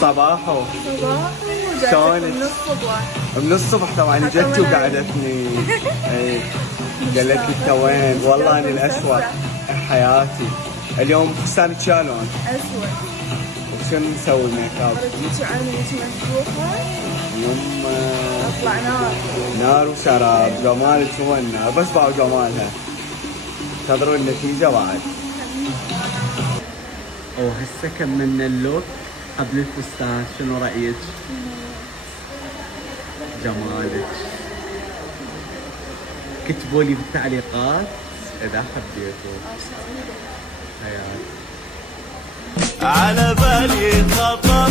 صباحو صباحو شلونك؟ من الصبح. من الصبح طبعا جتي وقعدتني. اي قال لك انت وين؟ والله اني الاسود حياتي. اليوم فستانك شلون؟ اسود. وشنو نسوي ميك اب؟ رديتي عينك مفتوحة. يما اطلع نار. نار وشراب. جمالك هو النار، بس باعوا جمالها. انتظروا النتيجة بعد. هسه كملنا اللوك قبل الفستان، شنو رأيك؟ جمالك. كتبوا لي بالتعليقات إذا حبيتوا. حياتي. على بالي خطر